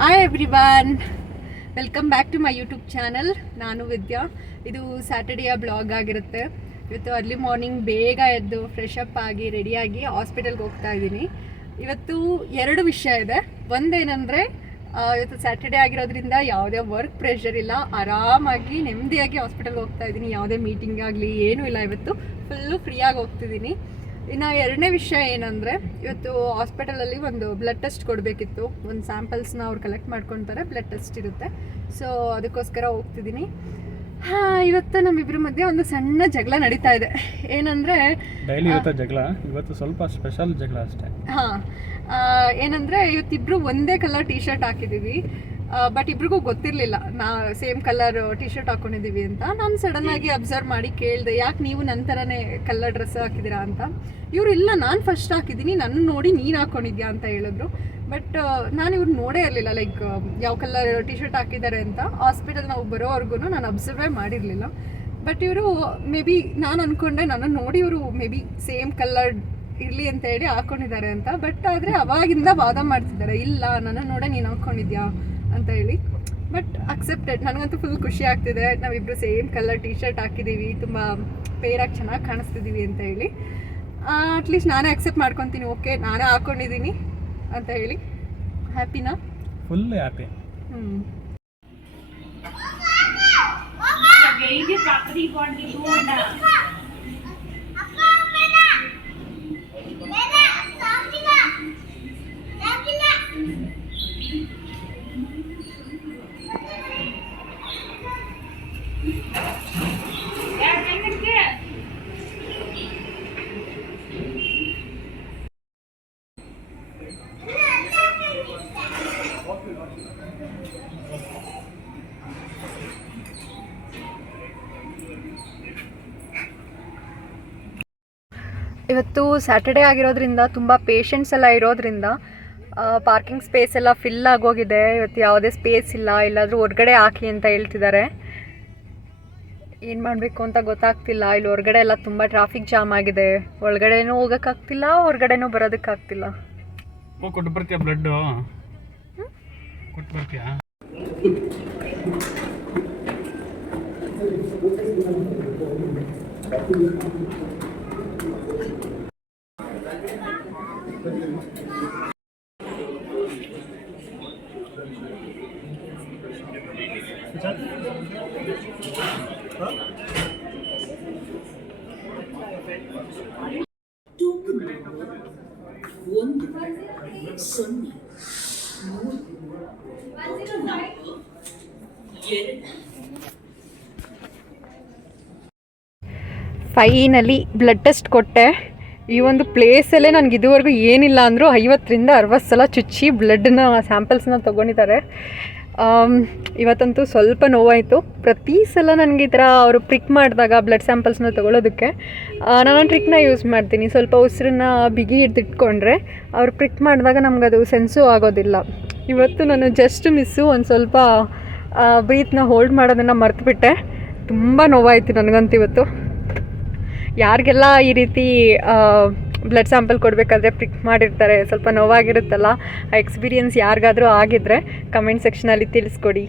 Hi everyone, welcome back to my YouTube channel. ನಾನು ವಿದ್ಯಾ. ಇದು ಸ್ಯಾಟರ್ಡೇಯ blog ಆಗಿರುತ್ತೆ. ಇವತ್ತು ಅರ್ಲಿ ಮಾರ್ನಿಂಗ್ ಬೇಗ ಎದ್ದು ಫ್ರೆಶ್ ಅಪ್ ಆಗಿ ರೆಡಿಯಾಗಿ ಹಾಸ್ಪಿಟಲ್ಗೆ ಹೋಗ್ತಾ ಇದ್ದೀನಿ. ಇವತ್ತು ಎರಡು ವಿಷಯ ಇದೆ. ಒಂದೇನೆಂದರೆ ಇವತ್ತು ಸ್ಯಾಟರ್ಡೇ ಆಗಿರೋದ್ರಿಂದ ಯಾವುದೇ ವರ್ಕ್ ಪ್ರೆಷರ್ ಇಲ್ಲ, ಆರಾಮಾಗಿ ನೆಮ್ಮದಿಯಾಗಿ ಹಾಸ್ಪಿಟಲ್ಗೆ ಹೋಗ್ತಾ ಇದ್ದೀನಿ. ಯಾವುದೇ ಮೀಟಿಂಗ್ ಆಗಲಿ ಏನೂ ಇಲ್ಲ, ಇವತ್ತು ಫುಲ್ಲು ಫ್ರೀಯಾಗಿ ಹೋಗ್ತಿದ್ದೀನಿ. ಇನ್ನು ಎರಡನೇ ವಿಷಯ ಏನಂದರೆ, ಇವತ್ತು ಹಾಸ್ಪಿಟಲಲ್ಲಿ ಒಂದು ಬ್ಲಡ್ ಟೆಸ್ಟ್ ಕೊಡಬೇಕಿತ್ತು. ಒಂದು ಸ್ಯಾಂಪಲ್ಸ್ನ ಅವ್ರು ಕಲೆಕ್ಟ್ ಮಾಡ್ಕೊತಾರೆ, ಬ್ಲಡ್ ಟೆಸ್ಟ್ ಇರುತ್ತೆ. ಸೊ ಅದಕ್ಕೋಸ್ಕರ ಹೋಗ್ತಿದ್ದೀನಿ. ಇವತ್ತು ನಮ್ಮಿಬ್ಬರ ಮಧ್ಯೆ ಒಂದು ಸಣ್ಣ ಜಗಳ ನಡೀತಾ ಇದೆ. ಏನಂದರೆ ಡೈಲಿ ಇರುತ್ತೆ ಜಗಳ, ಇವತ್ತು ಸ್ವಲ್ಪ ಸ್ಪೆಷಲ್ ಜಗಳ ಅಷ್ಟೇ. ಏನಂದರೆ ಇವತ್ತಿಬ್ಬರು ಒಂದೇ ಕಲರ್ ಟೀ ಶರ್ಟ್ ಹಾಕಿದ್ದೀವಿ. ಬಟ್ ಇಬ್ರಿಗೂ ಗೊತ್ತಿರಲಿಲ್ಲ ಸೇಮ್ ಕಲರ್ ಟಿ ಶರ್ಟ್ ಹಾಕ್ಕೊಂಡಿದ್ದೀವಿ ಅಂತ. ನಾನು ಸಡನ್ನಾಗಿ ಅಬ್ಸರ್ವ್ ಮಾಡಿ ಕೇಳಿದೆ, ಯಾಕೆ ನೀವು ನನ್ನ ಥರನೇ ಕಲರ್ ಡ್ರೆಸ್ ಹಾಕಿದ್ದೀರಾ ಅಂತ. ಇವರು ಇಲ್ಲ, ನಾನು ಫಸ್ಟ್ ಹಾಕಿದ್ದೀನಿ, ನನ್ನ ನೋಡಿ ನೀನು ಹಾಕ್ಕೊಂಡಿದ್ಯಾ ಅಂತ ಹೇಳಿದ್ರು. ಬಟ್ ನಾನು ಇವ್ರು ನೋಡೇ ಇರಲಿಲ್ಲ, ಲೈಕ್ ಯಾವ ಕಲರ್ ಟಿ ಶರ್ಟ್ ಹಾಕಿದ್ದಾರೆ ಅಂತ. ಹಾಸ್ಪಿಟಲ್ ನಾವು ಬರೋವರೆಗೂ ನಾನು ಅಬ್ಸರ್ವೇ ಮಾಡಿರಲಿಲ್ಲ. ಬಟ್ ಇವರು ಮೇ ಬಿ ನಾನು ಅಂದ್ಕೊಂಡೆ, ನನ್ನನ್ನು ನೋಡಿ ಇವರು ಮೇ ಬಿ ಸೇಮ್ ಕಲರ್ ಇರಲಿ ಅಂತ ಹೇಳಿ ಹಾಕ್ಕೊಂಡಿದ್ದಾರೆ ಅಂತ. ಬಟ್ ಆದರೆ ಅವಾಗಿಂದ ವಾದ ಮಾಡ್ತಿದ್ದಾರೆ, ಇಲ್ಲ ನನ್ನ ನೋಡೇ ನೀನು ಹಾಕ್ಕೊಂಡಿದ್ಯಾ ಅಂತ ಹೇಳಿ. But accepted. ನನಗಂತೂ ಫುಲ್ ಖುಷಿ ಆಗ್ತಿದೆ, ನಾವಿಬ್ಬರು ಸೇಮ್ ಕಲರ್ ಟಿ ಶರ್ಟ್ ಹಾಕಿದ್ದೀವಿ, ತುಂಬ ಪೇರಾಗಿ ಚೆನ್ನಾಗಿ ಕಾಣಿಸ್ತಿದ್ದೀವಿ ಅಂತ ಹೇಳಿ. ಅಟ್ಲೀಸ್ಟ್ ನಾನೇ ಅಕ್ಸೆಪ್ಟ್ ಮಾಡ್ಕೊತೀನಿ, ಓಕೆ ನಾನೇ ಹಾಕ್ಕೊಂಡಿದ್ದೀನಿ ಅಂತ ಹೇಳಿ. ಹ್ಯಾಪಿನಾ? Full happy. ಇವತ್ತು ಸ್ಯಾಟರ್ಡೇ ಆಗಿರೋದ್ರಿಂದ ತುಂಬ ಪೇಷಂಟ್ಸ್ ಎಲ್ಲ ಇರೋದ್ರಿಂದ ಪಾರ್ಕಿಂಗ್ ಸ್ಪೇಸ್ ಎಲ್ಲ ಫಿಲ್ ಆಗೋಗಿದೆ. ಇವತ್ತು ಯಾವುದೇ ಸ್ಪೇಸ್ ಇಲ್ಲ, ಎಲ್ಲಾದರೂ ಹೊರಗಡೆ ಹಾಕಿ ಅಂತ ಹೇಳ್ತಿದ್ದಾರೆ. ಏನು ಮಾಡಬೇಕು ಅಂತ ಗೊತ್ತಾಗ್ತಿಲ್ಲ. ಇಲ್ಲಿ ಹೊರಗಡೆ ಎಲ್ಲ ತುಂಬ ಟ್ರಾಫಿಕ್ ಜಾಮ್ ಆಗಿದೆ. ಒಳಗಡೆನೂ ಹೋಗೋಕ್ಕಾಗ್ತಿಲ್ಲ, ಹೊರಗಡೆನೂ ಬರೋದಕ್ಕಾಗ್ತಿಲ್ಲ. ಕೊಟ್ಟು ಬರ್ತೀಯಾ? ಬ್ಲಡ್ಡು ಕೊಟ್ಟು ಬರ್ತೀಯಾ? ಫೈನಲಿ ಬ್ಲಡ್ ಟೆಸ್ಟ್ ಕೊಟ್ಟೆ. ಈ ಒಂದು ಪ್ಲೇಸಲ್ಲೇ ನನಗೆ ಇದುವರೆಗೂ ಏನಿಲ್ಲ ಅಂದರೂ 50ರಿಂದ 60 ಸಲ ಚುಚ್ಚಿ ಬ್ಲಡ್ನ ಸ್ಯಾಂಪಲ್ಸ್ನ ತೊಗೊಂಡಿದ್ದಾರೆ. ಇವತ್ತಂತೂ ಸ್ವಲ್ಪ ನೋವಾಯಿತು. ಪ್ರತಿ ಸಲ ನನಗೆ ಈ ಥರ ಅವರು ಪ್ರಿಕ್ ಮಾಡಿದಾಗ ಬ್ಲಡ್ ಸ್ಯಾಂಪಲ್ಸ್ನ ತೊಗೊಳೋದಕ್ಕೆ ನಾನು ಟ್ರಿಕ್ನ ಯೂಸ್ ಮಾಡ್ತೀನಿ. ಸ್ವಲ್ಪ ಉಸಿರನ್ನ ಬಿಗಿ ಹಿಡ್ದಿಟ್ಕೊಂಡ್ರೆ ಅವ್ರು ಪ್ರಿಕ್ ಮಾಡಿದಾಗ ನಮಗದು ಸೆನ್ಸು ಆಗೋದಿಲ್ಲ. ಇವತ್ತು ನಾನು ಜಸ್ಟ್ ಮಿಸ್ಸು ಒಂದು ಸ್ವಲ್ಪ ಬ್ರೀತ್ನ ಹೋಲ್ಡ್ ಮಾಡೋದನ್ನು ಮರ್ತುಬಿಟ್ಟೆ. ತುಂಬ ನೋವಾಯಿತು ನನಗಂತೂ ಇವತ್ತು. ಯಾರಿಗೆಲ್ಲ ಈ ರೀತಿ ಬ್ಲಡ್ ಸ್ಯಾಂಪಲ್ ಕೊಡಬೇಕಾದ್ರೆ ಪ್ರಿಕ್ ಮಾಡಿರ್ತಾರೆ, ಸ್ವಲ್ಪ ನೋವಾಗಿರುತ್ತಲ್ಲ, ಆ ಎಕ್ಸ್ಪೀರಿಯನ್ಸ್ ಯಾರಿಗಾದರೂ ಆಗಿದ್ದರೆ ಕಮೆಂಟ್ ಸೆಕ್ಷನಲ್ಲಿ ತಿಳಿಸ್ಕೊಡಿ.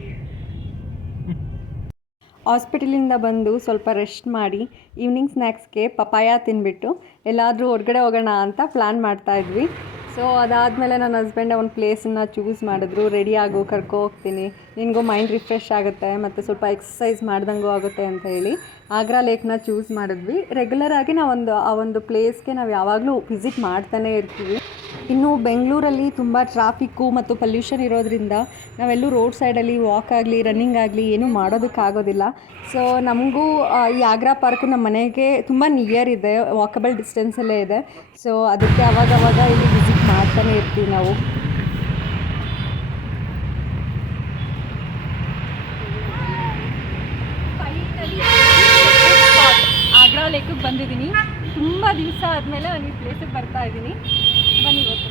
ಹಾಸ್ಪಿಟಲಿಂದ ಬಂದು ಸ್ವಲ್ಪ ರೆಸ್ಟ್ ಮಾಡಿ ಈವ್ನಿಂಗ್ ಸ್ನ್ಯಾಕ್ಸ್ಗೆ ಪಪಾಯ ತಿಂದುಬಿಟ್ಟು ಎಲ್ಲಾದರೂ ಹೊರಗಡೆ ಹೋಗೋಣ ಅಂತ ಪ್ಲ್ಯಾನ್ ಮಾಡ್ತಾಯಿದ್ವಿ. ಸೊ ಅದಾದಮೇಲೆ ನನ್ನ ಹಸ್ಬೆಂಡ್ ಒಂದು ಪ್ಲೇಸನ್ನು ಚೂಸ್ ಮಾಡಿದ್ರು. ರೆಡಿ ಆಗು, ಕರ್ಕೊ ಹೋಗ್ತೀನಿ, ನಿನಗೂ ಮೈಂಡ್ ರಿಫ್ರೆಶ್ ಆಗುತ್ತೆ ಮತ್ತು ಸ್ವಲ್ಪ ಎಕ್ಸಸೈಸ್ ಮಾಡ್ದಂಗೂ ಆಗುತ್ತೆ ಅಂತ ಹೇಳಿ ಆಗ್ರಾ ಲೇಕ್ನ ಚೂಸ್ ಮಾಡಿದ್ವಿ. ರೆಗ್ಯುಲರಾಗಿ ಆ ಒಂದು ಪ್ಲೇಸ್ಗೆ ನಾವು ಯಾವಾಗಲೂ ವಿಸಿಟ್ ಮಾಡ್ತಾನೇ ಇರ್ತೀವಿ. ಇನ್ನು ಬೆಂಗಳೂರಲ್ಲಿ ತುಂಬ ಟ್ರಾಫಿಕ್ಕು ಮತ್ತು ಪೊಲ್ಯೂಷನ್ ಇರೋದ್ರಿಂದ ನಾವೆಲ್ಲೂ ರೋಡ್ ಸೈಡಲ್ಲಿ ವಾಕ್ ಆಗಲಿ ರನ್ನಿಂಗ್ ಆಗಲಿ ಏನೂ ಮಾಡೋದಕ್ಕಾಗೋದಿಲ್ಲ. ಸೊ ನಮಗೂ ಈ ಆಗ್ರಾ ಪಾರ್ಕು ನಮ್ಮ ಮನೆಗೆ ತುಂಬ ನಿಯರ್ ಇದೆ, ವಾಕಬಲ್ ಡಿಸ್ಟೆನ್ಸಲ್ಲೇ ಇದೆ. ಸೊ ಅದಕ್ಕೆ ಅವಾಗವಾಗ ಇಲ್ಲಿ ವಿಸಿಟ್ ಮಾಡ್ತಾನೆ ಇರ್ತೀವಿ ನಾವು. ಆಗ್ರಾ ಲೇಕಿಗೆ ಬಂದಿದ್ದೀನಿ. ತುಂಬ ದಿವಸ ಆದಮೇಲೆ ನಾನು ಈ ಪ್ಲೇಸಿಗೆ ಬರ್ತಾ ಇದ್ದೀನಿ. ಬನ್ನಿ ಇವತ್ತು.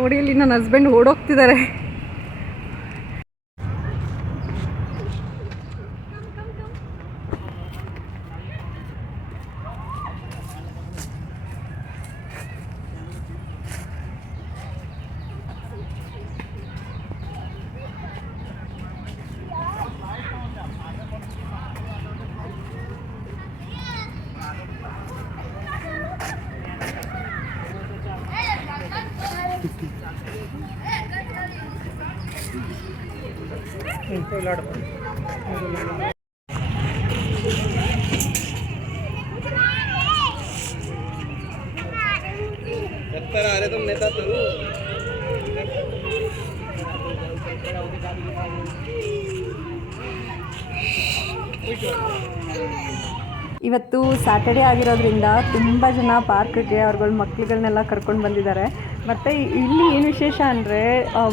ನೋಡಿ ಇಲ್ಲಿ ನನ್ನ ಹಸ್ಬೆಂಡ್ ಓಡೋಗ್ತಿದ್ದಾರೆ. अरे तुम नेता तो ಇವತ್ತು ಸ್ಯಾಟರ್ಡೇ ಆಗಿರೋದ್ರಿಂದ ತುಂಬ ಜನ ಪಾರ್ಕ್ಗೆ ಅವ್ರಗಳ ಮಕ್ಳುಗಳನ್ನೆಲ್ಲ ಕರ್ಕೊಂಡು ಬಂದಿದ್ದಾರೆ. ಮತ್ತು ಇಲ್ಲಿ ಏನು ವಿಶೇಷ ಅಂದರೆ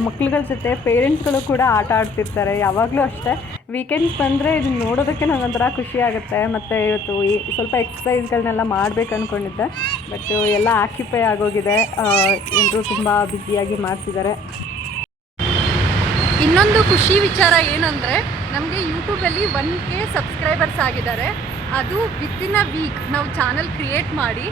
ಮಕ್ಳುಗಳ ಜೊತೆ ಪೇರೆಂಟ್ಸ್ಗಳು ಕೂಡ ಆಟ ಆಡ್ತಿರ್ತಾರೆ. ಯಾವಾಗಲೂ ಅಷ್ಟೇ ವೀಕೆಂಡ್ಸ್ ಬಂದರೆ ಇದನ್ನು ನೋಡೋದಕ್ಕೆ ನನಗೊಂಥರ ಖುಷಿ ಆಗುತ್ತೆ. ಮತ್ತು ಇವತ್ತು ಸ್ವಲ್ಪ ಎಕ್ಸಸೈಸ್ಗಳನ್ನೆಲ್ಲ ಮಾಡಬೇಕು ಅಂದ್ಕೊಂಡಿದ್ದೆ, ಬಟ್ ಎಲ್ಲ ಆಕ್ಯುಪೈ ಆಗೋಗಿದೆ. ಎಲ್ಲರೂ ತುಂಬ ಬ್ಯುಸಿಯಾಗಿ ಮಾಡ್ತಿದ್ದಾರೆ. ಇನ್ನೊಂದು ಖುಷಿ ವಿಚಾರ ಏನಂದರೆ ನಮಗೆ ಯೂಟ್ಯೂಬಲ್ಲಿ 1K ಸಬ್ಸ್ಕ್ರೈಬರ್ಸ್ ಆಗಿದ್ದಾರೆ. ಅದು ವಿತಿನ್ ಅ ವೀಕ್ ನಾವು ಚಾನಲ್ ಕ್ರಿಯೇಟ್ ಮಾಡಿ,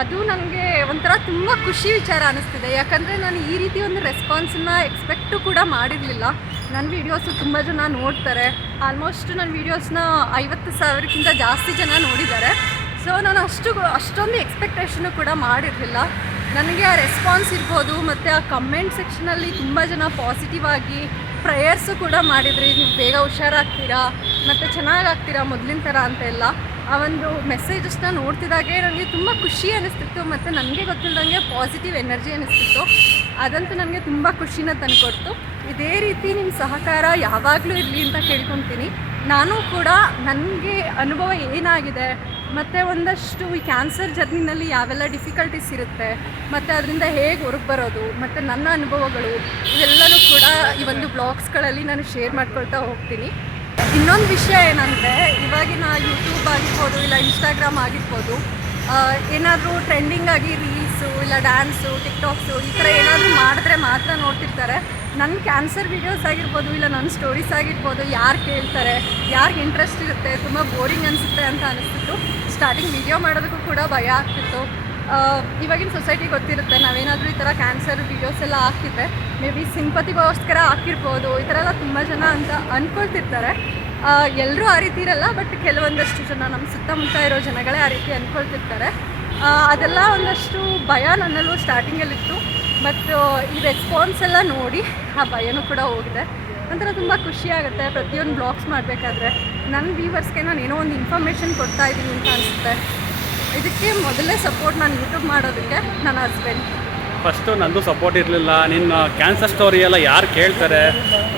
ಅದು ನನಗೆ ಒಂಥರ ತುಂಬ ಖುಷಿ ವಿಚಾರ ಅನ್ನಿಸ್ತಿದೆ. ಯಾಕಂದರೆ ನಾನು ಈ ರೀತಿ ಒಂದು ರೆಸ್ಪಾನ್ಸನ್ನ ಎಕ್ಸ್ಪೆಕ್ಟು ಕೂಡ ಮಾಡಿರಲಿಲ್ಲ. ನನ್ನ ವೀಡಿಯೋಸು ತುಂಬ ಜನ ನೋಡ್ತಾರೆ. ಆಲ್ಮೋಸ್ಟ್ ನನ್ನ ವೀಡಿಯೋಸ್ನ 50,000ಕ್ಕಿಂತ ಜಾಸ್ತಿ ಜನ ನೋಡಿದ್ದಾರೆ. ಸೊ ನಾನು ಅಷ್ಟೊಂದು ಎಕ್ಸ್ಪೆಕ್ಟೇಷನು ಕೂಡ ಮಾಡಿರಲಿಲ್ಲ. ನನಗೆ ಆ ರೆಸ್ಪಾನ್ಸ್ ಇರ್ಬೋದು, ಮತ್ತು ಆ ಕಮೆಂಟ್ ಸೆಕ್ಷನಲ್ಲಿ ತುಂಬ ಜನ ಪಾಸಿಟಿವ್ ಆಗಿ ಪ್ರೇಯರ್ಸು ಕೂಡ ಮಾಡಿದ್ರಿ. ನೀವು ಬೇಗ ಹುಷಾರಾಗ್ತೀರಾ ಮತ್ತು ಚೆನ್ನಾಗಾಗ್ತೀರಾ ಮೊದಲಿನ ಥರ ಅಂತೆಲ್ಲ ಆ ಒಂದು ಮೆಸೇಜಸ್ನ ನೋಡ್ತಿದ್ದಾಗೆ ನನಗೆ ತುಂಬ ಖುಷಿ ಅನ್ನಿಸ್ತಿತ್ತು. ಮತ್ತು ನನಗೆ ಗೊತ್ತಿಲ್ಲದಂಗೆ ಪಾಸಿಟಿವ್ ಎನರ್ಜಿ ಅನ್ನಿಸ್ತಿತ್ತು. ಅದಂತೂ ನನಗೆ ತುಂಬ ಖುಷಿನ ತಂದುಕೊಡ್ತು. ಇದೇ ರೀತಿ ನಿಮ್ಮ ಸಹಕಾರ ಯಾವಾಗಲೂ ಇರಲಿ ಅಂತ ಕೇಳ್ಕೊತೀನಿ. ನಾನು ಕೂಡ ನನಗೆ ಅನುಭವ ಏನಾಗಿದೆ, ಮತ್ತು ಒಂದಷ್ಟು ಈ ಕ್ಯಾನ್ಸರ್ ಜರ್ನಿನಲ್ಲಿ ಯಾವೆಲ್ಲ ಡಿಫಿಕಲ್ಟೀಸ್ ಇರುತ್ತೆ, ಮತ್ತು ಅದರಿಂದ ಹೇಗೆ ಹೊರಗೆ ಬರೋದು, ಮತ್ತು ನನ್ನ ಅನುಭವಗಳು ಇವೆಲ್ಲವೂ ಕೂಡ ಈ ಒಂದು ಬ್ಲಾಗ್ಸ್ಗಳಲ್ಲಿ ನಾನು ಶೇರ್ ಮಾಡ್ಕೊಳ್ತಾ ಹೋಗ್ತೀನಿ. ಇನ್ನೊಂದು ವಿಷಯ ಏನಂದರೆ, ಇವಾಗಿನ ಯೂಟ್ಯೂಬ್ ಆಗಿರ್ಬೋದು ಇಲ್ಲ ಇನ್ಸ್ಟಾಗ್ರಾಮ್ ಆಗಿರ್ಬೋದು, ಏನಾದರೂ ಟ್ರೆಂಡಿಂಗ್ ಆಗಿ ರೀಲ್ಸು ಇಲ್ಲ ಡ್ಯಾನ್ಸು ಟಿಕ್ಟಾಕ್ಸು ಈ ಥರ ಏನಾದರೂ ಮಾಡಿದ್ರೆ ಮಾತ್ರ ನೋಡ್ತಿರ್ತಾರೆ. ನನ್ನ ಕ್ಯಾನ್ಸರ್ ವೀಡಿಯೋಸ್ ಆಗಿರ್ಬೋದು ಇಲ್ಲ ನನ್ನ ಸ್ಟೋರೀಸ್ ಆಗಿರ್ಬೋದು ಯಾರು ಕೇಳ್ತಾರೆ, ಯಾರಿಗೆ ಇಂಟ್ರೆಸ್ಟ್ ಇರುತ್ತೆ, ತುಂಬ ಬೋರಿಂಗ್ ಅನಿಸುತ್ತೆ ಅಂತ ಅನಿಸ್ತಿತ್ತು. ಸ್ಟಾರ್ಟಿಂಗ್ ವೀಡಿಯೋ ಮಾಡೋದಕ್ಕೂ ಕೂಡ ಭಯ ಆಗ್ತಿತ್ತು. ಇವಾಗಿನ ಸೊಸೈಟಿ ಗೊತ್ತಿರುತ್ತೆ, ನಾವೇನಾದರೂ ಈ ಥರ ಕ್ಯಾನ್ಸರ್ ವೀಡಿಯೋಸ್ ಎಲ್ಲ ಹಾಕಿದ್ರೆ ಮೇ ಬಿ ಸಿಂಪತಿಗೋಸ್ಕರ ಹಾಕಿರ್ಬೋದು, ಈ ಥರ ಎಲ್ಲ ತುಂಬ ಜನ ಅಂತ ಅಂದ್ಕೊಳ್ತಿರ್ತಾರೆ. ಎಲ್ಲರೂ ಆ ರೀತಿ ಇರಲ್ಲ, ಬಟ್ ಕೆಲವೊಂದಷ್ಟು ಜನ ನಮ್ಮ ಸುತ್ತಮುತ್ತ ಇರೋ ಜನಗಳೇ ಆ ರೀತಿ ಅಂದ್ಕೊಳ್ತಿರ್ತಾರೆ. ಅದೆಲ್ಲ ಒಂದಷ್ಟು ಭಯ ನನ್ನಲ್ಲೂ ಸ್ಟಾರ್ಟಿಂಗಲ್ಲಿತ್ತು. ಬಟ್ ಈ ರೆಸ್ಪಾನ್ಸ್ ಎಲ್ಲ ನೋಡಿ ಆ ಭಯನೂ ಕೂಡ ಹೋಗಿದೆ. ಒಂಥರ ತುಂಬ ಖುಷಿಯಾಗುತ್ತೆ. ಪ್ರತಿಯೊಂದು ಬ್ಲಾಗ್ಸ್ ಮಾಡಬೇಕಾದ್ರೆ ನನ್ನ ವ್ಯೂವರ್ಸ್ಗೆ ನಾನು ಏನೋ ಒಂದು ಇನ್ಫಾರ್ಮೇಷನ್ ಕೊಡ್ತಾ ಇದ್ದೀನಿ ಅಂತ ಅನಿಸುತ್ತೆ. ಇದಕ್ಕೆ ಮೊದಲೇ ಸಪೋರ್ಟ್ ನಾನು ಯೂಟ್ಯೂಬ್ ಮಾಡೋದಕ್ಕೆ ನನ್ನ ಹಸ್ಬೆಂಡ್. ಫಸ್ಟು ನಂದು ಸಪೋರ್ಟ್ ಇರಲಿಲ್ಲ. ನಿನ್ನ ಕ್ಯಾನ್ಸರ್ ಸ್ಟೋರಿ ಎಲ್ಲ ಯಾರು ಕೇಳ್ತಾರೆ,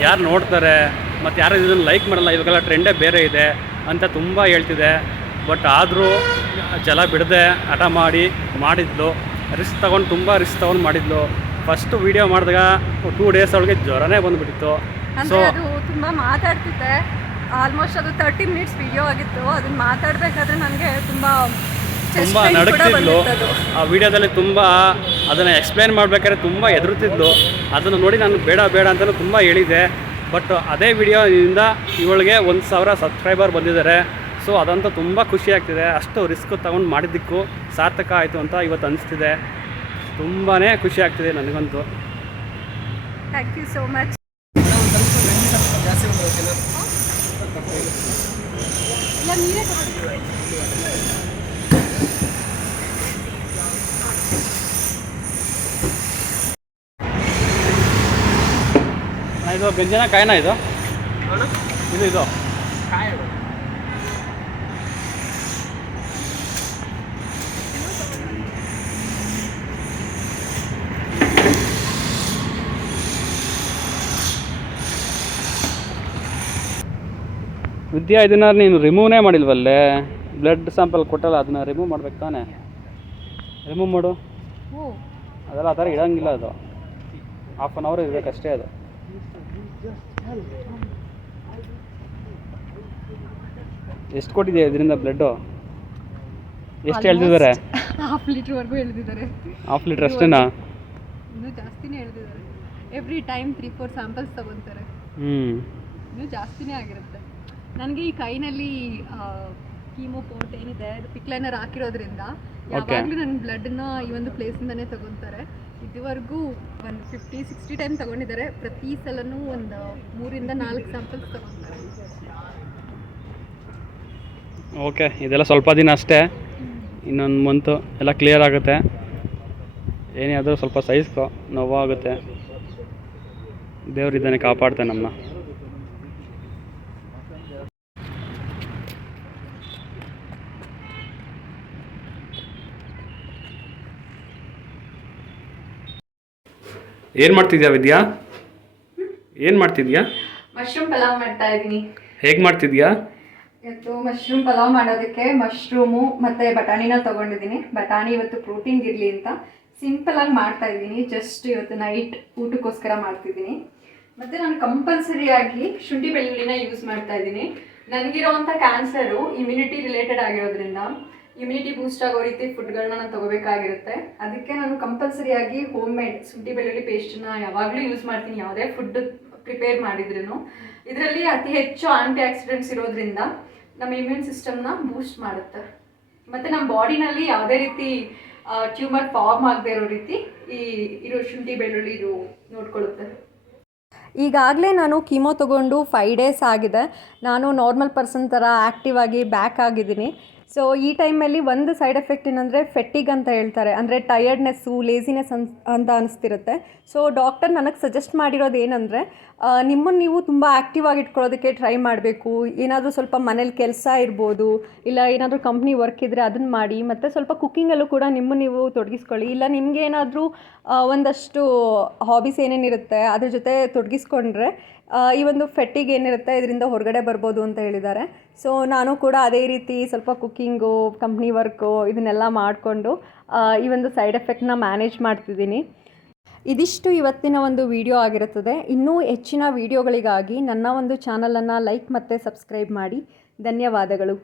ಯಾರು ನೋಡ್ತಾರೆ, ಮತ್ತು ಯಾರು ಇದನ್ನು ಲೈಕ್ ಮಾಡಲ್ಲ, ಇವಾಗೆಲ್ಲ ಟ್ರೆಂಡೇ ಬೇರೆ ಇದೆ ಅಂತ ತುಂಬ ಹೇಳ್ತಿದೆ. ಬಟ್ ಆದರೂ ಜಲ ಬಿಡದೆ ಹಠ ಮಾಡಿದ್ಲು. ರಿಸ್ಕ್ ತುಂಬ ರಿಸ್ಕ್ ತೊಗೊಂಡು ಮಾಡಿದ್ಲು. ಫಸ್ಟು ವೀಡಿಯೋ ಮಾಡಿದಾಗ 2 ಡೇಸ್ ಅವಳಿಗೆ ಜ್ವರನೇ ಬಂದುಬಿಟ್ಟಿತ್ತು. ಸೊ ಅದು ತುಂಬ ಮಾತಾಡ್ತಿದ್ದೆ. ಆಲ್ಮೋಸ್ಟ್ ಅದು 30 ಮಿನಿಟ್ಸ್ ವೀಡಿಯೋ ಆಗಿತ್ತು. ಅದನ್ನು ಮಾತಾಡಬೇಕಾದ್ರೆ ನನಗೆ ತುಂಬ ನಡುಕ್ತಿದ್ಲು. ಆ ವಿಡಿಯೋದಲ್ಲಿ ತುಂಬ ಅದನ್ನು ಎಕ್ಸ್ಪ್ಲೈನ್ ಮಾಡಬೇಕಾದ್ರೆ ತುಂಬ ಹೆದರುತ್ತಿದ್ಲು. ಅದನ್ನು ನೋಡಿ ನಾನು ಬೇಡ ಅಂತಲೂ ತುಂಬ ಹೇಳಿದೆ. ಬಟ್ ಅದೇ ವಿಡಿಯೋದಿಂದ ಇವಳಿಗೆ 1,000 ಸಬ್ಸ್ಕ್ರೈಬರ್ ಬಂದಿದ್ದಾರೆ. ಸೊ ಅದಂತೂ ತುಂಬ ಖುಷಿ ಆಗ್ತಿದೆ. ಅಷ್ಟು ರಿಸ್ಕ್ ತೊಗೊಂಡು ಮಾಡಿದ್ದಕ್ಕೂ ಸಾರ್ಥಕ ಆಯಿತು ಅಂತ ಇವತ್ತು ಅನಿಸ್ತಿದೆ. ತುಂಬಾ ಖುಷಿ ಆಗ್ತಿದೆ ನನಗಂತೂ. Thank you so much. ಇದು ಗಂಜನ ಕಾಯಿನ ಇದು ಇದು ವಿದ್ಯಾ, ಇದನ್ನು ನೀನು ರಿಮೂವ್ನೇ ಮಾಡಿಲ್ವಲ್ಲೇ? ಬ್ಲಡ್ ಸ್ಯಾಂಪಲ್ ಕೊಟ್ಟಲ್ಲ, ಅದನ್ನು ರಿಮೂವ್ ಮಾಡ್ಬೇಕು ತಾನೆ? ರಿಮೂವ್ ಮಾಡು. ಅದೆಲ್ಲ ಆ ಥರ ಇಡೋಂಗಿಲ್ಲ. ಅದು ಹಾಫ್ ಆನ್ ಅವರ್ ಇರಬೇಕಷ್ಟೇ. ಅದು ಎಷ್ಟು ಕೊಟ್ಟಿದೆಯಾ ಇದರಿಂದ ಬ್ಲಡ್ಡು? ಎಷ್ಟು ಹೇಳ್ತಿದ್ದಾರೆ? ಹಾಫ್ ಲೀಟ್ರ್ವರೆಗೂ ಹೇಳ್ತಿದ್ದಾರೆ. ಹಾಫ್ ಲೀಟ್ರ್ ಅಷ್ಟೇನಾ? ಇನ್ನೂ ಜಾಸ್ತಿನೇ ಹೇಳ್ತಿದ್ದಾರೆ. ಎವ್ರಿ ಟೈಮ್ 3-4 ಸ್ಯಾಂಪಲ್ಸ್ ತೊಗೊತಾರೆ. ಇನ್ನೂ ಜಾಸ್ತಿನೇ ಆಗಿರುತ್ತೆ. ನನಗೆ ಈ ಕೈನಲ್ಲಿ ಕೀಮೋ ಪೋರ್ಟ್ ಏನಿದೆ ಅದು ಪಿಕ್ಲೈನರ್ ಹಾಕಿರೋದ್ರಿಂದ ಯಾವಾಗಲೂ ನನ್ನ ಬ್ಲಡ್ನ ಈ ಒಂದು ಪ್ಲೇಸಿಂದನೇ ತೊಗೊತಾರೆ. ಇದುವರೆಗೂ ಒಂದು 50-60 ಟೈಮ್ ತೊಗೊಂಡಿದ್ದಾರೆ. ಪ್ರತಿ ಸಲನೂ ಒಂದು 3-4 ಸ್ಯಾಂಪಲ್ಸ್ ತೊಗೊತಾರೆ. ಓಕೆ, ಇದೆಲ್ಲ ಸ್ವಲ್ಪ ದಿನ ಅಷ್ಟೇ, ಇನ್ನೊಂದು ಮಂತು ಎಲ್ಲ ಕ್ಲಿಯರ್ ಆಗುತ್ತೆ. ಏನೇ ಆದರೂ ಸ್ವಲ್ಪ ಸಹಿಸ್ಕೊ, ನೋವಾಗುತ್ತೆ. ದೇವರಿದ್ದಾನೆ, ಕಾಪಾಡ್ತಾನೆ ನಮ್ಮನ್ನ. ಏನು ಮಾಡ್ತಿದ್ಯಾ ವಿದ್ಯಾ? ಏನು ಮಾಡ್ತಿದ್ಯಾ? ಮಶ್ರೂಮ್ ಪಲಾವ್ ಮಾಡ್ತಾ ಇದ್ದೀನಿ. ಹೇಗೆ ಮಾಡ್ತಿದ್ಯಾ? ಇವತ್ತು ಮಶ್ರೂಮ್ ಪಲಾವ್ ಮಾಡೋದಕ್ಕೆ ಮಶ್ರೂಮು ಮತ್ತು ಬಟಾಣಿನ ತೊಗೊಂಡಿದ್ದೀನಿ. ಬಟಾಣಿ ಇವತ್ತು ಪ್ರೋಟೀನ್ ಇರಲಿ ಅಂತ ಸಿಂಪಲಾಗಿ ಮಾಡ್ತಾ ಇದ್ದೀನಿ. ಜಸ್ಟ್ ಇವತ್ತು ನೈಟ್ ಊಟಕ್ಕೋಸ್ಕರ ಮಾಡ್ತಿದ್ದೀನಿ. ಮತ್ತು ನಾನು ಕಂಪಲ್ಸರಿಯಾಗಿ ಶುಂಠಿ ಬೆಳ್ಳುಳ್ಳಿನ ಯೂಸ್ ಮಾಡ್ತಾ ಇದ್ದೀನಿ. ನನಗಿರೋವಂಥ ಕ್ಯಾನ್ಸರು ಇಮ್ಯುನಿಟಿ ರಿಲೇಟೆಡ್ ಆಗಿರೋದ್ರಿಂದ ಇಮ್ಯುನಿಟಿ ಬೂಸ್ಟ್ ಆಗೋ ರೀತಿ ಫುಡ್ಗಳನ್ನ ನಾನು ತೊಗೋಬೇಕಾಗಿರುತ್ತೆ. ಅದಕ್ಕೆ ನಾನು ಕಂಪಲ್ಸರಿಯಾಗಿ ಹೋಮ್ ಮೇಡ್ ಶುಂಠಿ ಬೆಳ್ಳುಳ್ಳಿ ಪೇಸ್ಟನ್ನ ಯಾವಾಗಲೂ ಯೂಸ್ ಮಾಡ್ತೀನಿ, ಯಾವುದೇ ಫುಡ್ ಪ್ರಿಪೇರ್ ಮಾಡಿದ್ರೂ. ಇದರಲ್ಲಿ ಅತಿ ಹೆಚ್ಚು ಆಂಟಿ ಆಕ್ಸಿಡೆಂಟ್ಸ್ ಇರೋದ್ರಿಂದ ನಮ್ಮ ಇಮ್ಯೂನ್ ಸಿಸ್ಟಮ್ನ ಬೂಸ್ಟ್ ಮಾಡುತ್ತೆ. ಮತ್ತು ನಮ್ಮ ಬಾಡಿನಲ್ಲಿ ಯಾವುದೇ ರೀತಿ ಟ್ಯೂಮರ್ ಫಾರ್ಮ್ ಆಗದೆ ಇರೋ ರೀತಿ ಇರೋ ಶುಂಠಿ ಬೆಳ್ಳುಳ್ಳಿ ಇದು ನೋಡ್ಕೊಳ್ಳುತ್ತೆ. ಈಗಾಗಲೇ ನಾನು ಕೀಮೋ ತೊಗೊಂಡು 5 ಡೇಸ್ ಆಗಿದೆ. ನಾನು ನಾರ್ಮಲ್ ಪರ್ಸನ್ ಥರ ಆ್ಯಕ್ಟಿವ್ ಆಗಿ ಬ್ಯಾಕ್ ಆಗಿದ್ದೀನಿ. ಸೊ ಈ ಟೈಮಲ್ಲಿ ಒಂದು ಸೈಡ್ ಎಫೆಕ್ಟ್ ಏನಂದರೆ ಫೆಟ್ಟಿಗ್ ಅಂತ ಹೇಳ್ತಾರೆ, ಅಂದರೆ ಟಯರ್ಡ್ನೆಸ್ಸು, ಲೇಸಿನೆಸ್ ಅಂತ ಅನಿಸ್ತಿರುತ್ತೆ. ಸೊ ಡಾಕ್ಟರ್ ನನಗೆ ಸಜೆಸ್ಟ್ ಮಾಡಿರೋದು ಏನಂದರೆ ನಿಮ್ಮನ್ನು ನೀವು ತುಂಬ ಆ್ಯಕ್ಟಿವ್ ಆಗಿ ಇಟ್ಕೊಳ್ಳೋದಕ್ಕೆ ಟ್ರೈ ಮಾಡಬೇಕು. ಏನಾದರೂ ಸ್ವಲ್ಪ ಮನೇಲಿ ಕೆಲಸ ಇರ್ಬೋದು, ಇಲ್ಲ ಏನಾದರೂ ಕಂಪ್ನಿ ವರ್ಕ್ ಇದ್ದರೆ ಅದನ್ನು ಮಾಡಿ, ಮತ್ತು ಸ್ವಲ್ಪ ಕುಕ್ಕಿಂಗಲ್ಲೂ ಕೂಡ ನಿಮ್ಮನ್ನು ನೀವು ತೊಡಗಿಸ್ಕೊಳ್ಳಿ. ಇಲ್ಲ ನಿಮಗೆ ಏನಾದರೂ ಒಂದಷ್ಟು ಹಾಬೀಸ್ ಏನೇನಿರುತ್ತೆ ಅದ್ರ ಜೊತೆ ತೊಡಗಿಸ್ಕೊಂಡ್ರೆ ಈ ಒಂದು ಫೆಟ್ಟಿಗ್ ಏನಿರುತ್ತೆ ಇದರಿಂದ ಹೊರಗಡೆ ಬರ್ಬೋದು ಅಂತ ಹೇಳಿದ್ದಾರೆ. ಸೊ ನಾನು ಕೂಡ ಅದೇ ರೀತಿ ಸ್ವಲ್ಪ ಕುಕ್ಕಿಂಗು, ಕಂಪ್ನಿ ವರ್ಕು ಇದನ್ನೆಲ್ಲ ಮಾಡಿಕೊಂಡು ಈ ಒಂದು ಸೈಡ್ ಎಫೆಕ್ಟ್ನ ಮ್ಯಾನೇಜ್ ಮಾಡ್ತಿದ್ದೀನಿ. ಇದಿಷ್ಟು ಇವತ್ತಿನ ಒಂದು ವಿಡಿಯೋ ಆಗಿರುತ್ತದೆ. ಇನ್ನೂ ಹೆಚ್ಚಿನ ವಿಡಿಯೋಗಳಿಗಾಗಿ ನನ್ನ ಒಂದು ಚಾನಲನ್ನು ಲೈಕ್ ಮತ್ತು ಸಬ್ಸ್ಕ್ರೈಬ್ ಮಾಡಿ. ಧನ್ಯವಾದಗಳು.